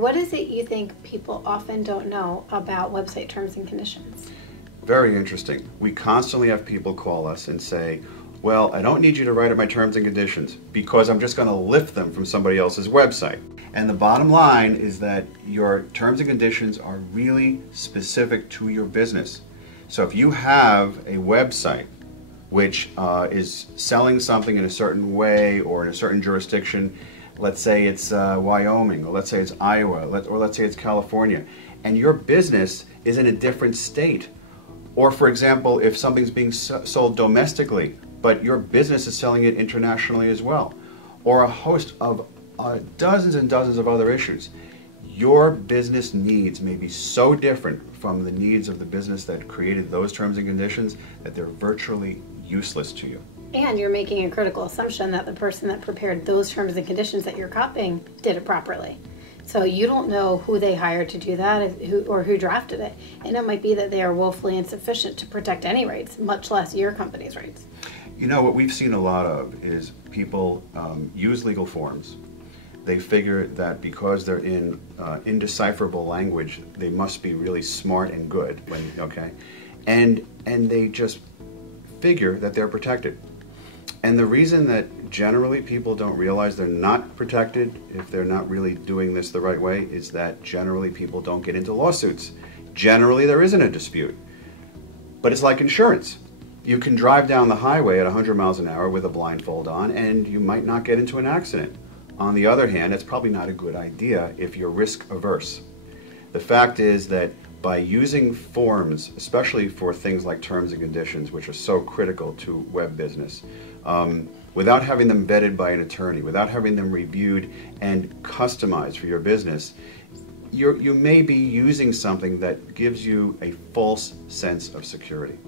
what is it you think people often don't know about website terms and conditions? Very interesting. We constantly have people call us and say, well, I don't need you to write up my terms and conditions because I'm just going to lift them from somebody else's website. And the bottom line is that your terms and conditions are really specific to your business. So if you have a website which is selling something in a certain way or in a certain jurisdiction, let's say it's Wyoming, or let's say it's Iowa, or let's say it's California, and your business is in a different state. Or for example, if something's being sold domestically, but your business is selling it internationally as well, or a host of dozens and dozens of other issues. Your business needs may be so different from the needs of the business that created those terms and conditions that they're virtually useless to you. And you're making a critical assumption that the person that prepared those terms and conditions that you're copying did it properly. So you don't know who they hired to do that or who drafted it. And it might be that they are woefully insufficient to protect any rights, much less your company's rights. You know, what we've seen a lot of is people use legal forms. They figure that because they're in indecipherable language, they must be really smart and good, and they just figure that they're protected. And the reason that generally people don't realize they're not protected if they're not really doing this the right way is that generally people don't get into lawsuits. Generally there isn't a dispute. But it's like insurance. You can drive down the highway at 100 miles an hour with a blindfold on and you might not get into an accident. On the other hand, it's probably not a good idea if you're risk averse. The fact is that by using forms, especially for things like terms and conditions, which are so critical to web business, without having them vetted by an attorney, without having them reviewed and customized for your business, you may be using something that gives you a false sense of security.